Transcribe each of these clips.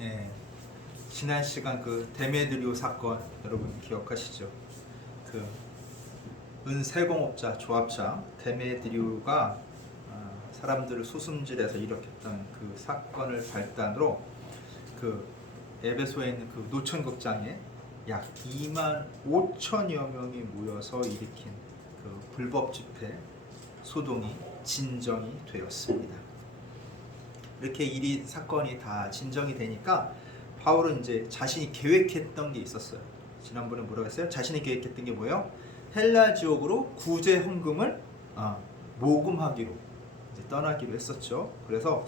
예, 지난 시간 그 데메드리오 사건 여러분 기억하시죠? 그 은세공업자 조합장 데메드리오가 사람들을 소순질해서 일으켰던 그 사건을 발단으로 그 에베소에 있는 그 노천극장에 약 2만 5천여 명이 모여서 일으킨 그 불법 집회 소동이 진정이 되었습니다. 이렇게 사건이 다 진정이 되니까 바울은 이제 자신이 계획했던 게 있었어요. 지난번에 뭐라고 했어요? 자신이 계획했던 게 뭐예요? 헬라 지역으로 구제 헌금을 모금하기로 이제 떠나기로 했었죠. 그래서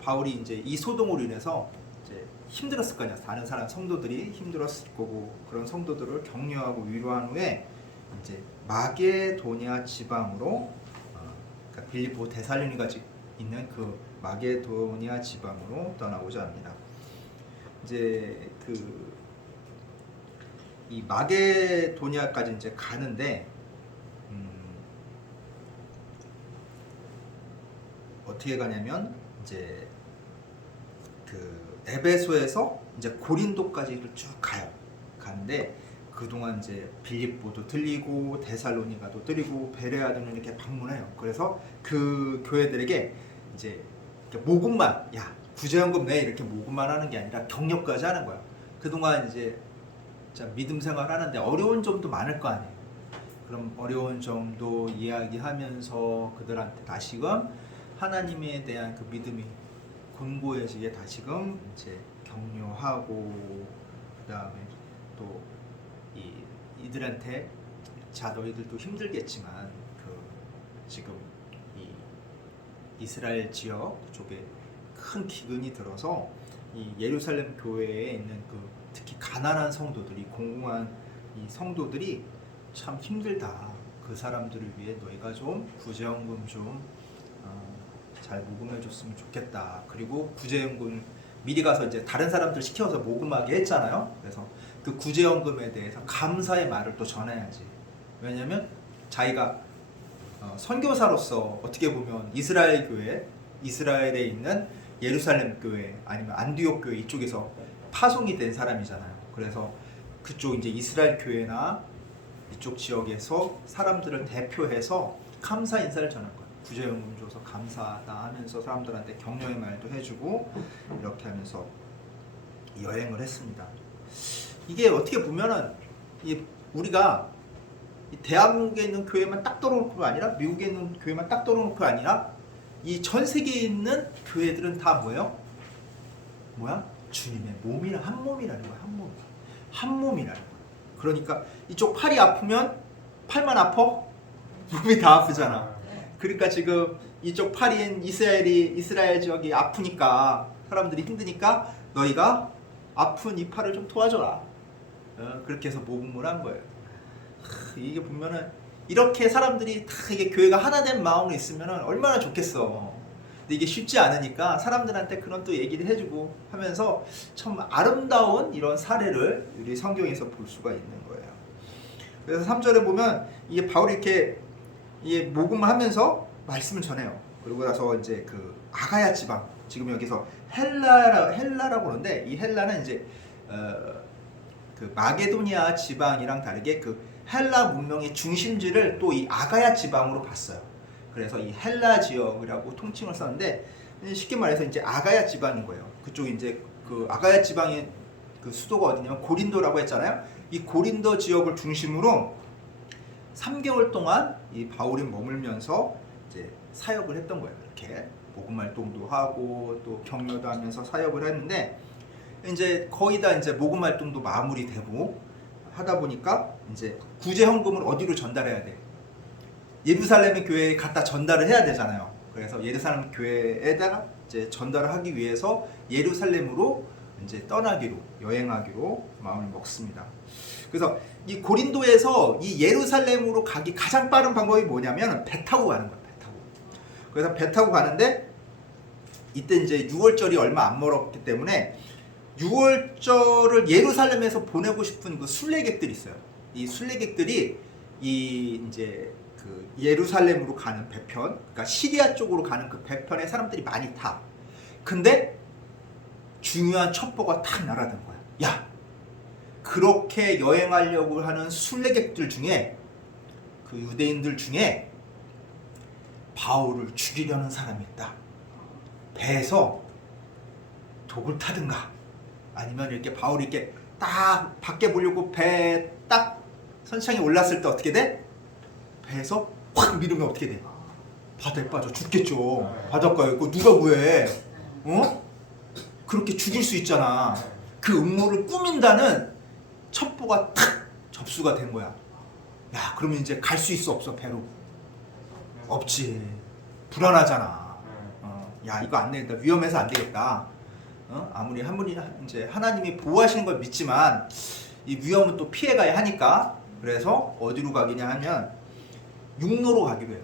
바울이 이제 이 소동으로 인해서 이제 힘들었을 거 아니야. 다른 사람 성도들이 힘들었을 거고 그런 성도들을 격려하고 위로한 후에 이제 마게도냐 지방으로 그러니까 빌립보 데살로니가 있는 그 마게도냐 지방으로 떠나고자 합니다. 이제 이 마게도냐까지 이제 가는데 어떻게 가냐면 이제 그 에베소에서 이제 고린도까지를 쭉 가는데 그동안 이제 빌립보도 들리고 데살로니가도 들리고 베레아도는 이렇게 방문해요. 그래서 그 교회들에게 이제 모금만 구제헌금 내 이렇게 모금만 하는 게 아니라 격려까지 하는 거야. 그동안 이제 믿음 생활 하는데 어려운 점도 많을 거 아니에요. 그럼 어려운 점도 이야기하면서 그들한테 다시금 하나님에 대한 그 믿음이 견고해지게 다시금 이제 격려하고 그다음에 또 이들한테 너희들도 힘들겠지만 지금 이 이스라엘 지역 쪽에 큰 기근이 들어서 이 예루살렘 교회에 있는 특히 가난한 성도들이 공공한 이 성도들이 참 힘들다. 그 사람들을 위해 너희가 좀 구제헌금 좀 잘 모금해 줬으면 좋겠다. 그리고 구제헌금을 미리 가서 이제 다른 사람들 시켜서 모금하게 했잖아요. 그래서 그 구제헌금에 대해서 감사의 말을 또 전해야지. 왜냐면 자기가 선교사로서 어떻게 보면 이스라엘 교회, 이스라엘에 있는 예루살렘 교회 아니면 안디옥 교회 이쪽에서 파송이 된 사람이잖아요. 그래서 그쪽 이제 이스라엘 교회나 이쪽 지역에서 사람들을 대표해서 감사 인사를 전한 거예요. 구제헌금 줘서 감사하다 하면서 사람들한테 격려의 말도 해주고 이렇게 하면서 여행을 했습니다. 이게 어떻게 보면은 우리가 대한민국에 있는 교회만 딱 떨어놓고가 아니라 미국에 있는 교회만 딱 떨어놓고가 아니라 이 전 세계에 있는 교회들은 다 뭐예요? 주님의 몸이라 한 몸이라는 거야. 한 몸이라는 거야. 그러니까 이쪽 팔이 아프면 팔만 아파? 몸이 다 아프잖아. 그러니까 지금 이쪽 팔인 이스라엘 지역이 아프니까 사람들이 힘드니까 너희가 아픈 이 팔을 좀 도와줘라. 그렇게 해서 모금을 한 거예요. 이게 보면은 이렇게 사람들이 다 이게 교회가 하나 된 마음으로 있으면은 얼마나 좋겠어. 근데 이게 쉽지 않으니까 사람들한테 그런 또 얘기를 해주고 하면서 참 아름다운 이런 사례를 우리 성경에서 볼 수가 있는 거예요. 그래서 3절에 보면 이게 바울이 이렇게 모금을 하면서 말씀을 전해요. 그리고 나서 이제 그 아가야 지방, 지금 여기서 헬라라고 하는데 이 헬라는 이제 그 마게도니아 지방이랑 다르게 그 헬라 문명의 중심지를 또 이 아가야 지방으로 봤어요. 그래서 이 헬라 지역이라고 통칭을 썼는데 쉽게 말해서 이제 아가야 지방인 거예요. 그쪽 이제 그 아가야 지방의 그 수도가 어디냐면 고린도라고 했잖아요. 이 고린도 지역을 중심으로 3개월 동안 이 바울이 머물면서 이제 사역을 했던 거예요. 이렇게 복음 활동도 하고 또 격려도 하면서 사역을 했는데 이제 거의 다 이제 복음 활동도 마무리되고 하다 보니까 이제 구제 헌금을 어디로 전달해야 돼? 예루살렘 교회에 갖다 전달을 해야 되잖아요. 그래서 예루살렘 교회에다가 이제 전달을 하기 위해서 예루살렘으로 이제 떠나기로 여행하기로 마음을 먹습니다. 그래서 이 고린도에서 이 예루살렘으로 가기 가장 빠른 방법이 뭐냐면 배 타고 가는 거예요. 배 타고. 그래서 배 타고 가는데 이때 이제 6월절이 얼마 안 멀었기 때문에 6월절을 예루살렘에서 보내고 싶은 그 순례객들이 있어요. 이 순례객들이 이제 그 예루살렘으로 가는 배편, 그러니까 시리아 쪽으로 가는 그 배편에 사람들이 많이 타. 근데 중요한 첩보가 탁 날아든 거야. 야, 그렇게 여행하려고 하는 순례객들 중에, 그 유대인들 중에 바울을 죽이려는 사람이 있다. 배에서 독을 타든가, 아니면 이렇게 바울이 이렇게 딱 밖에 보려고 배 딱 선창에 올랐을 때 어떻게 돼? 배에서 확 밀으면 어떻게 돼? 바다에 빠져 죽겠죠. 바닷가에 그거 누가 구해? 그렇게 죽일 수 있잖아. 그 음모를 꾸민다는 첩보가 탁 접수가 된 거야. 야, 그러면 이제 갈 수 있어, 없어? 배로? 없지. 불안하잖아. 야, 이거 안 되겠다. 위험해서 안 되겠다. 아무리 한 분이 이제 하나님이 보호하시는 걸 믿지만 이 위험은 또 피해가야 하니까, 그래서 어디로 가기냐 하면 육로로 가기로 해요.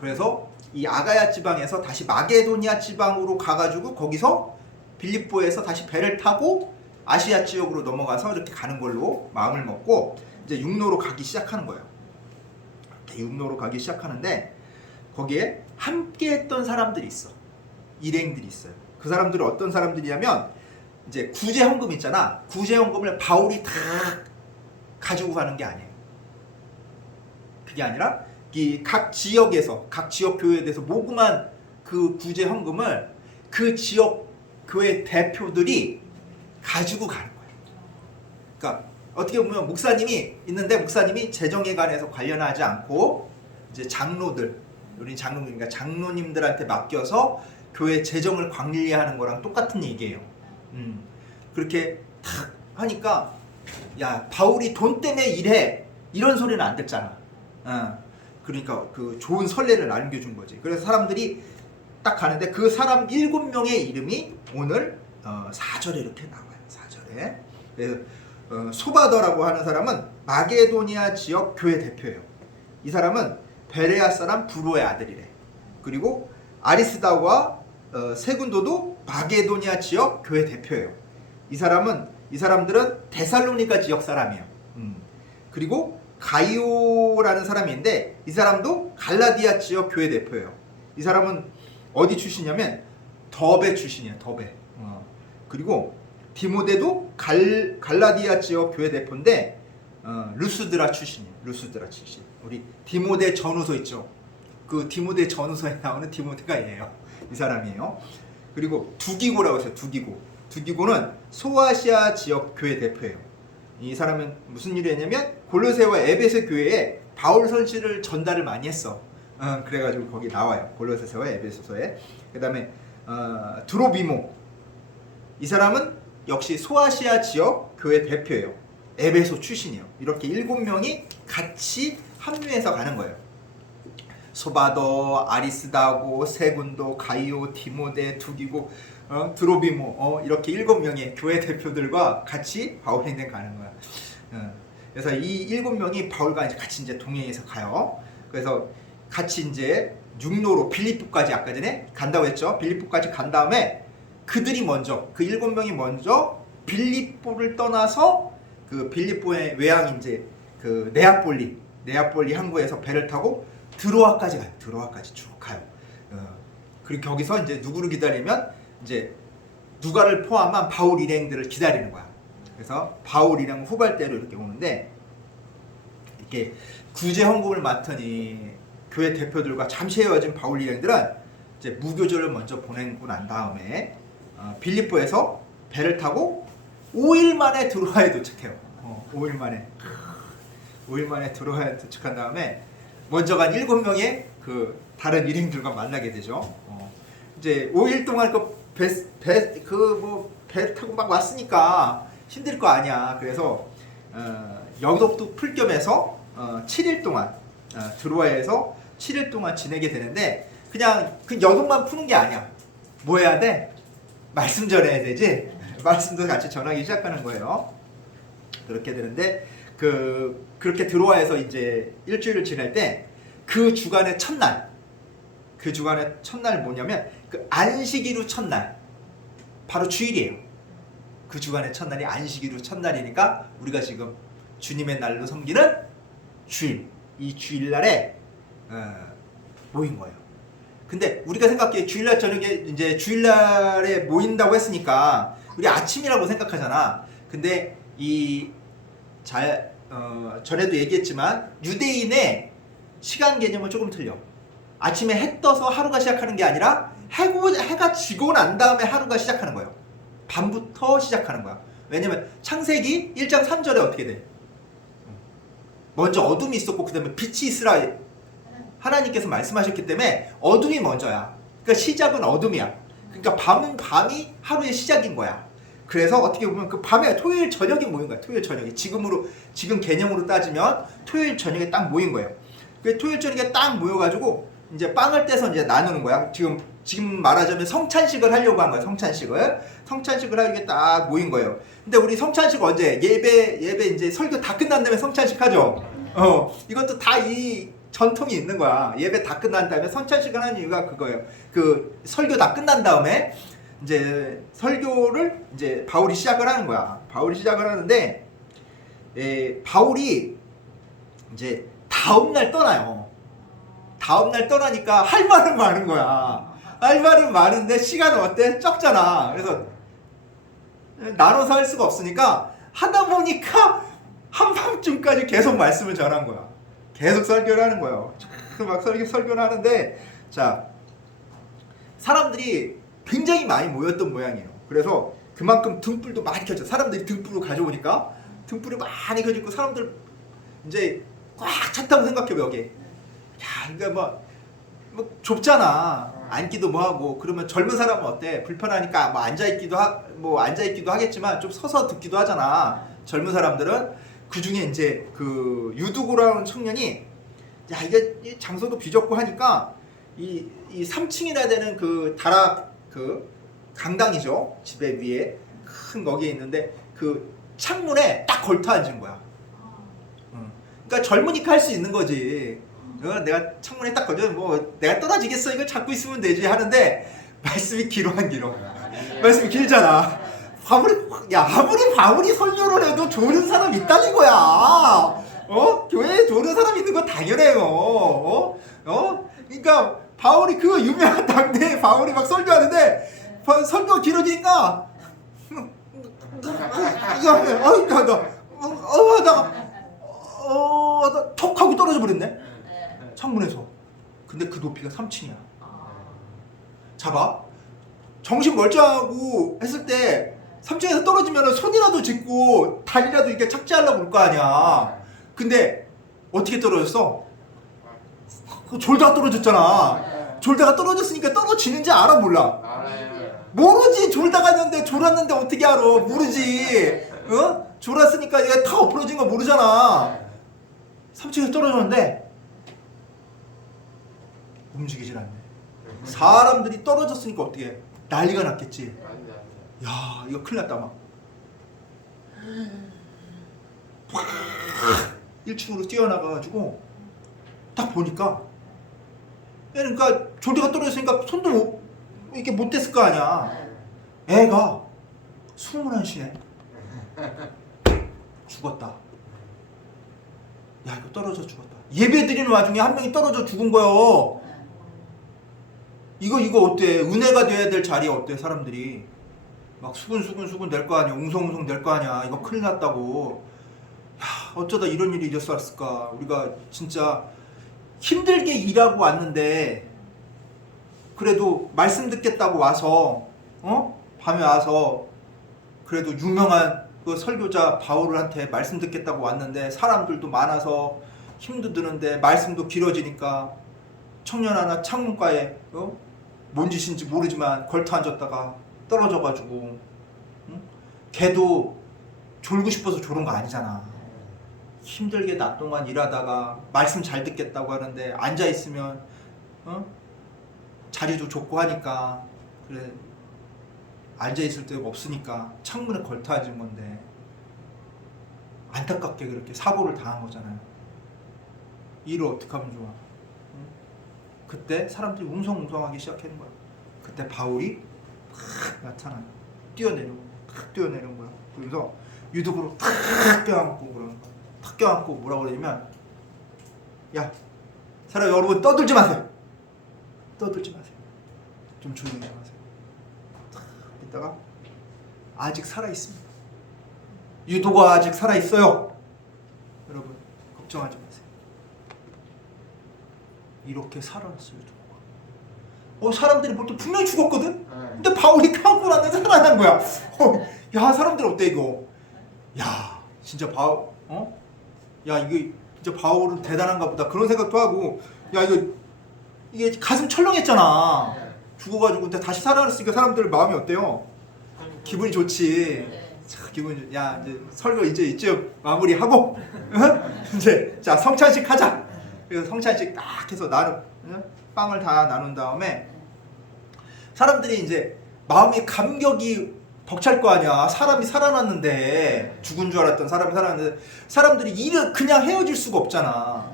그래서 이 아가야 지방에서 다시 마게도니아 지방으로 가가지고 거기서 빌립보에서 다시 배를 타고 아시아 지역으로 넘어가서 이렇게 가는 걸로 마음을 먹고 이제 육로로 가기 시작하는 거예요. 이렇게 육로로 가기 시작하는데 거기에 함께 했던 사람들이 있어. 일행들이 있어요. 그 사람들은 어떤 사람들이냐면 이제 구제헌금 있잖아. 구제헌금을 바울이 다 가지고 가는 게 아니에요. 그게 아니라 이 각 지역에서, 각 지역 교회에서 모금한 그 구제헌금을 그 지역 교회 대표들이 가지고 가는 거예요. 그러니까 어떻게 보면 목사님이 있는데 목사님이 재정에 관해서 관련하지 않고 이제 장로들, 우리 장로님과 장로님들한테 맡겨서 교회 재정을 관리하는 거랑 똑같은 얘기예요. 그렇게 탁 하니까 야, 바울이 돈 때문에 일해, 이런 소리는 안 듣잖아. 그러니까 그 좋은 선례를 남겨준 거지. 그래서 사람들이 딱 가는데 그 사람 7명의 이름이 오늘 4절에 이렇게 나와요. 4절에. 그래서 소바더라고 하는 사람은 마게도니아 지역 교회 대표예요. 이 사람은 베레아 사람 브로의 아들이래. 그리고 아리스다와 세군도도 마게도니아 지역 교회 대표예요. 이 사람들은 데살로니가 지역 사람이에요. 그리고 가이오라는 사람이 있는데 이 사람도 갈라디아 지역 교회 대표예요. 이 사람은 어디 출신이냐면 더베 출신이에요. 더베. 그리고 디모데도 갈라디아 지역 교회 대표인데 루스드라 출신이에요. 루스드라 출신. 우리 디모데 전후서 있죠. 그 디모데 전후서에 나오는 디모데가 얘예요. 이 사람이에요. 그리고 두기고라고 했어요. 두기고는 소아시아 지역 교회 대표예요. 이 사람은 무슨 일을 했냐면 골로새와 에베소 교회에 바울 선지를 전달을 많이 했어. 그래가지고 거기 나와요. 골로새서와 에베소서에. 그 다음에 드로비모, 이 사람은 역시 소아시아 지역 교회 대표예요. 에베소 출신이에요. 이렇게 7명이 같이 합류해서 가는 거예요. 소바더, 아리스다고, 세군도, 가이오, 디모데, 두기고, 드로비모, 이렇게 7명의 교회 대표들과 같이 바울행전 가는 거야. 그래서 이 7명이 바울과 같이 이제 동행해서 가요. 그래서 같이 이제 육로로 빌립보까지 아까 전에 간다고 했죠. 빌립보까지 간 다음에 그들이 먼저, 그 7명이 먼저 빌립보를 떠나서 그 빌립보의 외항 이제 그 네아폴리 항구에서 배를 타고 드로아까지 가요. 드로아까지 쭉 가요. 그리고 거기서 이제 누구를 기다리면 이제 누가를 포함한 바울 일행들을 기다리는 거야. 그래서 바울 일행 후발대로 이렇게 오는데 이렇게 구제 헌금을 맡은 이 교회 대표들과 잠시 헤어진 바울 일행들은 이제 무교절을 먼저 보내고 난 다음에 빌립보에서 배를 타고 5일 만에 드로아에 도착해요. 5일 만에 드로아에 도착한 다음에 먼저 간 7명의 그 다른 일행들과 만나게 되죠. 이제 5일 동안 배 타고 막 왔으니까 힘들 거 아니야. 그래서 영업도 풀 겸해서 7일 동안 드로아에서 7일 동안 지내게 되는데 그냥 그 여동만 푸는 게 아니야. 뭐 해야 돼? 말씀 전해야 되지. 말씀도 같이 전하기 시작하는 거예요. 그렇게 되는데 그렇게 드로아에서 이제 일주일을 지낼 때 그 주간의 첫날 뭐냐면 그 안식일후 첫날, 바로 주일이에요. 그 주간의 첫날이 안식일후 첫날이니까 우리가 지금 주님의 날로 섬기는 주일, 이 주일날에 모인 거예요. 근데 우리가 생각해 주일날 저녁에 이제 주일날에 모인다고 했으니까 우리 아침이라고 생각하잖아. 근데 전에도 얘기했지만 유대인의 시간 개념은 조금 틀려. 아침에 해 떠서 하루가 시작하는 게 아니라 해가 지고 난 다음에 하루가 시작하는 거예요. 밤부터 시작하는 거야. 왜냐면 창세기 1장 3절에 어떻게 돼? 먼저 어둠이 있었고 그 다음에 빛이 있으라 하나님께서 말씀하셨기 때문에 어둠이 먼저야. 그러니까 시작은 어둠이야. 그러니까 밤이 하루의 시작인 거야. 그래서 어떻게 보면 그 밤에 토요일 저녁에 모인 거야. 토요일 저녁에 지금 개념으로 따지면 토요일 저녁에 딱 모인 거예요. 그 토요일 저녁에 딱 모여가지고 이제 빵을 떼서 이제 나누는 거야. 지금 말하자면 성찬식을 하려고 한 거야. 성찬식을 하려고 딱 모인 거예요. 근데 우리 성찬식 언제? 예배 이제 설교 다 끝난 다음에 성찬식 하죠. 이것도 다 이 전통이 있는 거야. 예배 다 끝난 다음에 성찬식을 하는 이유가 그거예요. 그 설교 다 끝난 다음에 이제 설교를 이제 바울이 시작을 하는 거야. 바울이 시작을 하는데 바울이 이제 다음날 떠나요. 다음날 떠나니까 할 말은 많은 거야. 할 말은 많은데 시간은 어때? 적잖아. 그래서 나눠서 할 수가 없으니까 하다 보니까 한밤중까지 계속 말씀을 전한 거야. 계속 설교를 하는 거예요. 막 설교를 하는데 자 사람들이 굉장히 많이 모였던 모양이에요. 그래서 그만큼 등불도 많이 켜져. 사람들이 등불을 가져오니까 등불이 많이 켜지고 사람들 이제 꽉 찼다고 생각해요. 여기. 야, 그러니까 뭐 좁잖아. 앉기도 뭐하고. 그러면 젊은 사람은 어때? 불편하니까 뭐 앉아있기도 하겠지만 좀 서서 듣기도 하잖아. 젊은 사람들은. 그 중에 이제 그 유두고라는 청년이 야 이게 장소도 비좁고 하니까 이 3층이나 되는 그 다락 그 강당이죠. 집에 위에 큰 거기에 있는데 그 창문에 딱 걸터 앉은 거야. 그러니까 젊으니까 할 수 있는 거지. 내가 창문에 딱 걸려 뭐 내가 떨어지겠어 이걸 잡고 있으면 되지 하는데 말씀이 말씀이 길잖아. 아무리 바울이 설교를 해도 조는 사람 있다는 거야. 교회에 조는 사람 있는 거 당연해요. 그러니까 바울이 그 유명한 당대에 바울이 막 설교하는데 설교가 길어지니까 톡 하고 떨어져 버렸네. 창문에서. 근데 그 높이가 3층이야. 잡아. 정신 멀쩡하고 했을 때 3층에서 떨어지면 손이라도 짚고 다리라도 이렇게 착지하려고 올 거 아니야. 근데 어떻게 떨어졌어? 졸다가 떨어졌잖아. 졸다가 떨어졌으니까 떨어지는지 알아 몰라? 모르지. 졸았는데 어떻게 알아? 모르지. 졸았으니까 얘가 다 엎어진 거 모르잖아. 3층에서 떨어졌는데 움직이질 않네. 사람들이 떨어졌으니까 어떻게 해? 난리가 났겠지. 야 이거 큰일 났다 막 1층으로 뛰어나가가지고 딱 보니까 그러니까 졸다가 떨어졌으니까 손도 이렇게 못 댔을 거 아니야. 애가 숨을 안 쉬네. 죽었다. 야 이거 떨어져 죽었다. 예배 드리는 와중에 한 명이 떨어져 죽은 거예요. 이거 어때? 은혜가 돼야 될 자리에 어때? 사람들이 막 수근수근 될 거 아니야. 웅성웅성 될 거 아니야. 이거 큰일 났다고. 야, 어쩌다 이런 일이 있었을까. 우리가 진짜 힘들게 일하고 왔는데 그래도 말씀 듣겠다고 와서 밤에 와서 그래도 유명한 그 설교자 바울한테 말씀 듣겠다고 왔는데 사람들도 많아서 힘도 드는데 말씀도 길어지니까 청년 하나 창문가에 뭔 짓인지 모르지만 걸터 앉았다가 떨어져가지고 걔도 졸고 싶어서 졸은 거 아니잖아. 힘들게 낮 동안 일하다가 말씀 잘 듣겠다고 하는데 앉아있으면 자리도 좁고 하니까 그래 앉아있을 데가 없으니까 창문에 걸터 앉은 건데 안타깝게 그렇게 사고를 당한 거잖아요. 일을 어떻게 하면 좋아? 그때 사람들이 웅성웅성하기 시작하는 거야. 그때 바울이 탁 나타나 뛰어내린 거야. 그래서 유독으로 탁 껴안고 그러는 거야. 탁 껴안고 뭐라고 그러냐면 야 사람 여러분 떠들지 마세요. 좀 조용히 하세요. 탁 있다가 아직 살아있습니다. 유도가 아직 살아있어요. 여러분 걱정하지 마세요. 이렇게 살아났어요. 유도가. 사람들이 볼 때 분명히 죽었거든? 근데 바울이 감고 나서 살아난 거야. 야, 사람들 어때 이거? 야, 진짜 바울, 야, 이게 진짜 바울은 대단한가 보다. 그런 생각도 하고, 야, 이게 가슴 철렁했잖아. 죽어가지고 근데 다시 살아났으니까 사람들 마음이 어때요? 기분이 좋지. 자, 기분이, 야, 이제 설교 이제 이쯤 마무리하고, 이제 자 성찬식 하자. 그래서 성찬식 딱 해서 빵을 다 나눈 다음에 사람들이 이제 마음이 감격이 벅찰 거 아니야. 사람이 살아났는데, 죽은 줄 알았던 사람이 살아났는데, 사람들이 일을 그냥 헤어질 수가 없잖아.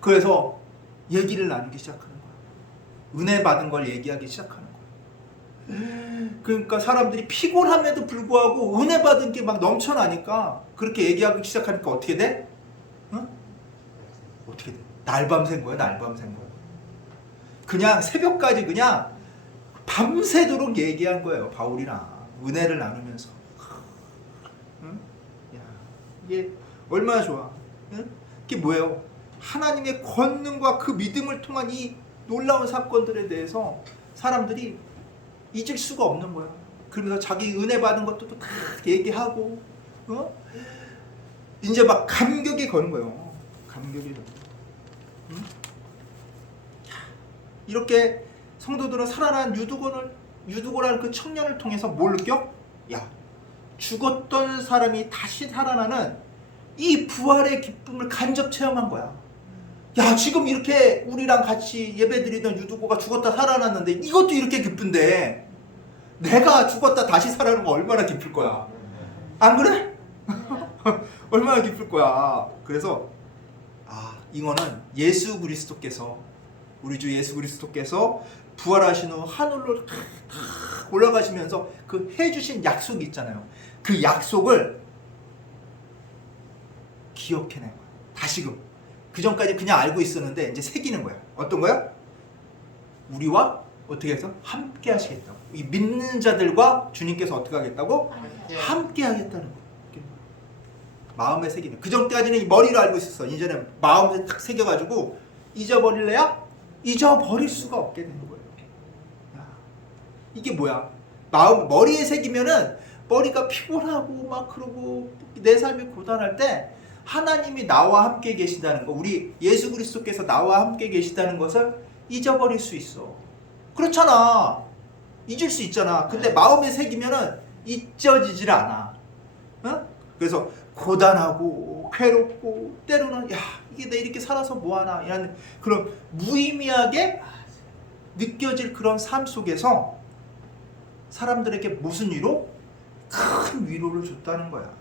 그래서 얘기를 나누기 시작하는 거야. 은혜 받은 걸 얘기하기 시작하는 거야. 그러니까 사람들이 피곤함에도 불구하고 은혜 받은 게 막 넘쳐나니까 그렇게 얘기하기 시작하니까 어떻게 돼? 어떻게 돼? 날밤 샌 거야. 날밤 샌 거야. 그냥 새벽까지 그냥 밤새도록 얘기한 거예요. 바울이랑 은혜를 나누면서. 응? 야, 이게 얼마나 좋아. 응? 이게 뭐예요? 하나님의 권능과 그 믿음을 통한 이 놀라운 사건들에 대해서 사람들이 잊을 수가 없는 거야. 그러면서 자기 은혜 받은 것도 다 얘기하고, 이제 막 감격이 거는 거예요. 감격이 거는 거예요. 응? 이렇게 성도들은 살아난 유두고라는 그 청년을 통해서 뭘 느껴? 야, 죽었던 사람이 다시 살아나는 이 부활의 기쁨을 간접 체험한 거야. 야, 지금 이렇게 우리랑 같이 예배드리던 유두고가 죽었다 살아났는데 이것도 이렇게 기쁜데 내가 죽었다 다시 살아나는 거 얼마나 기쁠 거야. 안 그래? 얼마나 기쁠 거야. 그래서 이거는 예수 그리스도께서, 우리 주 예수 그리스도께서 부활하신 후 하늘로 다 올라가시면서 그 해주신 약속이 있잖아요. 그 약속을 기억해낸 거야. 다시금. 그 전까지 그냥 알고 있었는데 이제 새기는 거야. 어떤 거야? 우리와 어떻게 해서? 함께 하시겠다고. 이 믿는 자들과 주님께서 어떻게 하겠다고? 함께 하겠다는 거야. 마음에 새기는. 그 전까지는 머리로 알고 있었어. 이제는 마음에 탁 새겨가지고 잊어버릴래야? 잊어버릴 수가 없게 되는 거예요. 이게 뭐야? 머리에 새기면은 머리가 피곤하고 막 그러고 내 삶이 고단할 때 하나님이 나와 함께 계신다는 거, 우리 예수 그리스도께서 나와 함께 계시다는 것을 잊어버릴 수 있어. 그렇잖아. 잊을 수 있잖아. 근데 마음에 새기면은 잊혀지질 않아. 응? 그래서 고단하고 괴롭고 때로는 야, 이게 내 이렇게 살아서 뭐하나 이런 그런 무의미하게 느껴질 그런 삶 속에서 사람들에게 무슨 위로? 큰 위로를 줬다는 거야.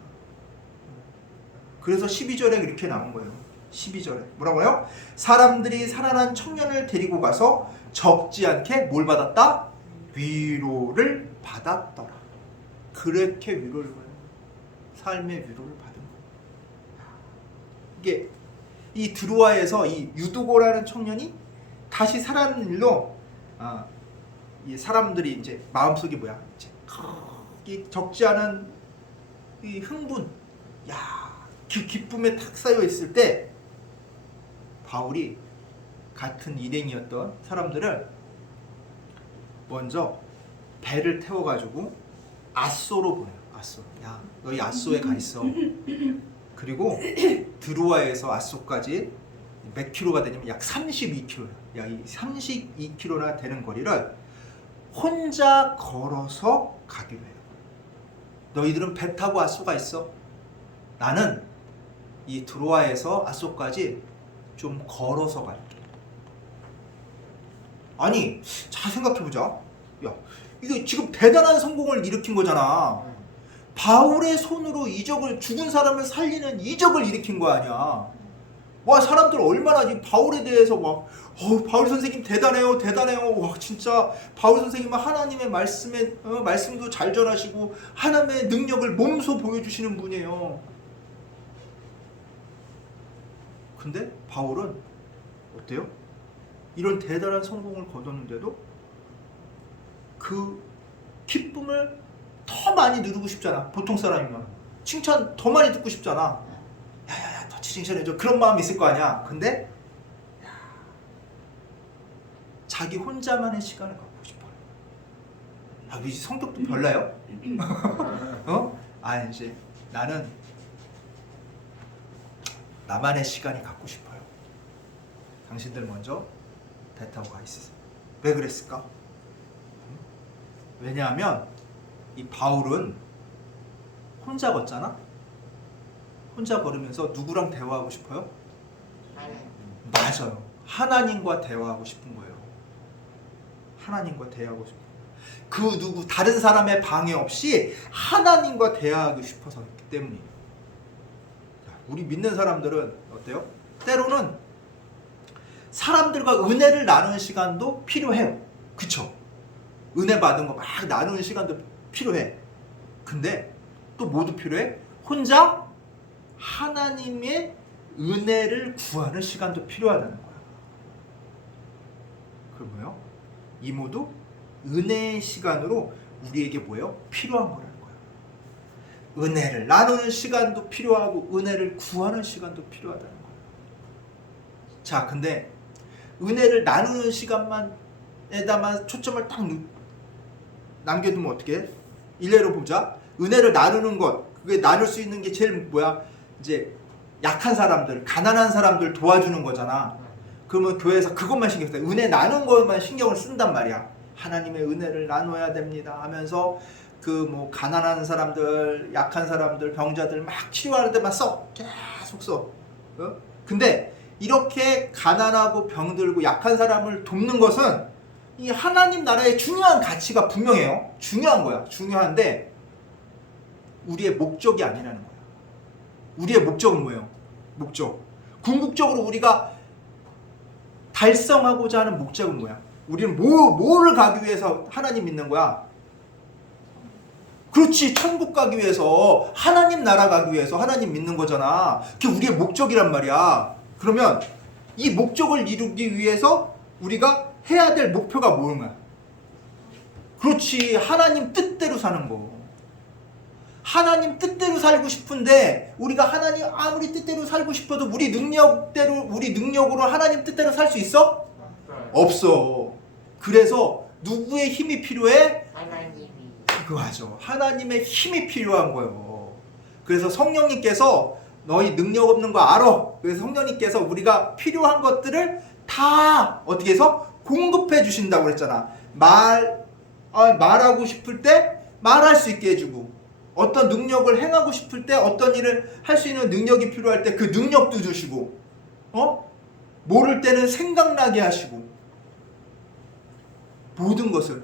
그래서 12절에 이렇게 나온 거예요. 12절에 뭐라고요? 사람들이 살아난 청년을 데리고 가서 적지 않게 뭘 받았다? 위로를 받았더라. 그렇게 위로를 받아요. 삶의 위로를 받은 거예요. 이게 이 드로아에서 이 유두고라는 청년이 다시 살아난 일로 이 사람들이 이제 마음속에 뭐야? 이제 이 적지 않은 이 흥분, 야, 그 기쁨에 탁 쌓여 있을 때 바울이 같은 일행이었던 사람들을 먼저 배를 태워가지고 아소로 보내요. 아소. 야, 너희 아소에 가 있어. 그리고 드로아에서 아소까지 몇 킬로가 되냐면 약 32킬로야. 야, 이 32킬로나 되는 거리를 혼자 걸어서 가기로 해요. 너희들은 배 타고 아소가 있어. 나는 이 드로아에서 아소까지 좀 걸어서 갈게. 아니, 잘 생각해보자. 야, 이게 지금 대단한 성공을 일으킨 거잖아. 바울의 손으로 죽은 사람을 살리는 이적을 일으킨 거 아니야. 와, 사람들 얼마나 이 바울에 대해서 막 바울 선생님 대단해요, 대단해요. 와, 진짜 바울 선생님은 하나님의 말씀도 잘 전하시고 하나님의 능력을 몸소 보여주시는 분이에요. 근데 바울은 어때요? 이런 대단한 성공을 거뒀는데도 그 기쁨을 더 많이 누르고 싶잖아. 보통 사람이면 칭찬 더 많이 듣고 싶잖아. 야야야 더 칭찬해줘. 그런 마음이 있을 거 아니야. 근데 자기 혼자만의 시간을 갖고 싶어요. 아, 우리 성격도 별나요? 어? 아, 이제 나는 나만의 시간이 갖고 싶어요. 당신들 먼저 배 타고 가 있으세요. 왜 그랬을까? 왜냐하면 이 바울은 혼자 걷잖아? 혼자 걸으면서 누구랑 대화하고 싶어요? 맞아요. 하나님과 대화하고 싶은 거예요. 하나님과 대화하고 싶은 거예요. 그 누구 다른 사람의 방해 없이 하나님과 대화하고 싶어서 그렇기 때문이에요. 우리 믿는 사람들은 어때요? 때로는 사람들과 은혜를 나누는 시간도 필요해요. 그쵸? 은혜 받은 거 막 나누는 시간도 필요해. 근데 또 모두 필요해? 혼자 하나님의 은혜를 구하는 시간도 필요하다는 거야. 그 뭐예요? 이 모두 은혜의 시간으로 우리에게 뭐예요? 필요한 거라는 거야. 은혜를 나누는 시간도 필요하고 은혜를 구하는 시간도 필요하다는 거야. 자, 근데 은혜를 나누는 시간만에다만 초점을 딱 남겨두면 어떻게 해? 일례로 보자. 은혜를 나누는 것, 그게 나눌 수 있는 게 제일 뭐야? 이제 약한 사람들, 가난한 사람들 도와주는 거잖아. 그러면 교회에서 그것만 신경 써. 은혜 나누는 것만 신경을 쓴단 말이야. 하나님의 은혜를 나눠야 됩니다 하면서 그 뭐 가난한 사람들, 약한 사람들, 병자들 막 치료하는 데만 써. 계속 써. 어? 근데 이렇게 가난하고 병들고 약한 사람을 돕는 것은 이 하나님 나라의 중요한 가치가 분명해요. 중요한 거야. 중요한데 우리의 목적이 아니라는 거야. 우리의 목적은 뭐예요? 목적. 궁극적으로 우리가 달성하고자 하는 목적은 뭐야? 우리는 뭐를 가기 위해서 하나님 믿는 거야? 그렇지. 천국 가기 위해서, 하나님 나라 가기 위해서 하나님 믿는 거잖아. 그게 우리의 목적이란 말이야. 그러면 이 목적을 이루기 위해서 우리가 해야 될 목표가 뭐냐? 그렇지. 하나님 뜻대로 사는 거. 하나님 뜻대로 살고 싶은데 우리가 하나님 아무리 뜻대로 살고 싶어도 우리 능력으로 하나님 뜻대로 살 수 있어? 없어. 그래서 누구의 힘이 필요해? 하나님이. 그거죠. 하나님의 힘이 필요한 거예요. 그래서 성령님께서 너희 능력 없는 거 알아. 그래서 성령님께서 우리가 필요한 것들을 다 어떻게 해서 공급해 주신다고 그랬잖아. 말하고 싶을 때 말할 수 있게 해주고, 어떤 능력을 행하고 싶을 때, 어떤 일을 할 수 있는 능력이 필요할 때 그 능력도 주시고, 모를 때는 생각나게 하시고, 모든 것을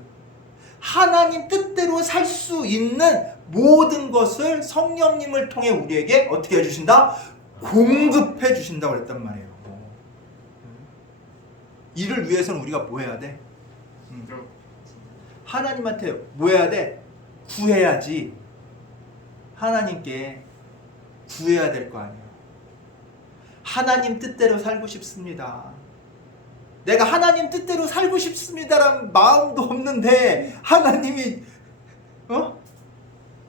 하나님 뜻대로 살 수 있는 모든 것을 성령님을 통해 우리에게 어떻게 해주신다? 공급해 주신다고 그랬단 말이에요. 이를 위해서는 우리가 뭐 해야 돼? 하나님한테 뭐 해야 돼? 구해야지. 하나님께 구해야 될 거 아니에요. 하나님 뜻대로 살고 싶습니다. 내가 하나님 뜻대로 살고 싶습니다라는 마음도 없는데 하나님이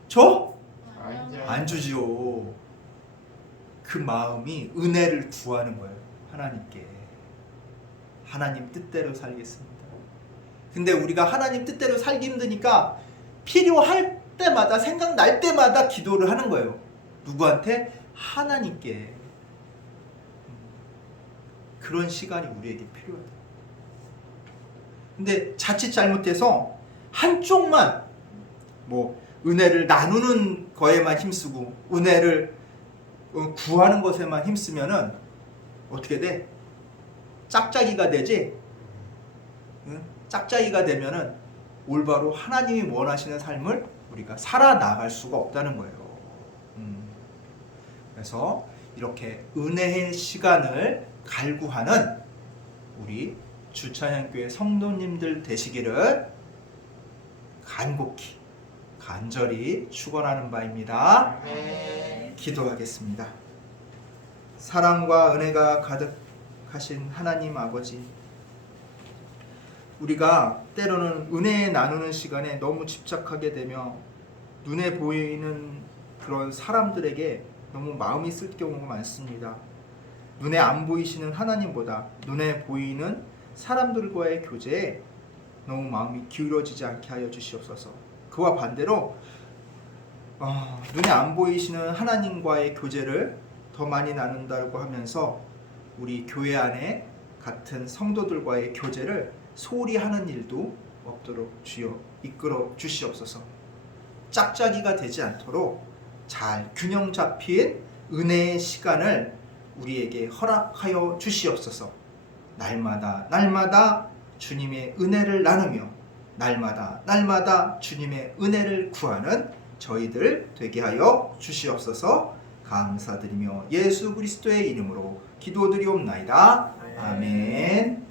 줘? 안 주지요. 그 마음이 은혜를 구하는 거예요. 하나님께. 하나님 뜻대로 살겠습니다. 근데 우리가 하나님 뜻대로 살기 힘드니까 필요할 때마다, 생각날 때마다 기도를 하는 거예요. 누구한테? 하나님께. 그런 시간이 우리에게 필요해요. 근데 자칫 잘못해서 한쪽만 뭐 은혜를 나누는 거에만 힘쓰고 은혜를 구하는 것에만 힘쓰면은 어떻게 돼? 짝짝이가 되지? 짝짝이가 되면은 올바로 하나님이 원하시는 삶을 우리가 살아나갈 수가 없다는 거예요. 그래서 이렇게 은혜의 시간을 갈구하는 우리 주찬양교회 성도님들 되시기를 간곡히 간절히 축원하는 바입니다. 기도하겠습니다. 사랑과 은혜가 가득하신 하나님 아버지, 우리가 때로는 은혜 나누는 시간에 너무 집착하게 되며 눈에 보이는 그런 사람들에게 너무 마음이 쓸 경우가 많습니다. 눈에 안 보이시는 하나님보다 눈에 보이는 사람들과의 교제에 너무 마음이 기울어지지 않게 하여 주시옵소서. 그와 반대로 눈에 안 보이시는 하나님과의 교제를 더 많이 나눈다고 하면서 우리 교회 안에 같은 성도들과의 교제를 소홀히 하는 일도 없도록 주여 이끌어 주시옵소서. 짝짝이가 되지 않도록 잘 균형 잡힌 은혜의 시간을 우리에게 허락하여 주시옵소서. 날마다 주님의 은혜를 나누며 날마다 주님의 은혜를 구하는 저희들 되게 하여 주시옵소서. 감사드리며 예수 그리스도의 이름으로 기도드리옵나이다. 아멘.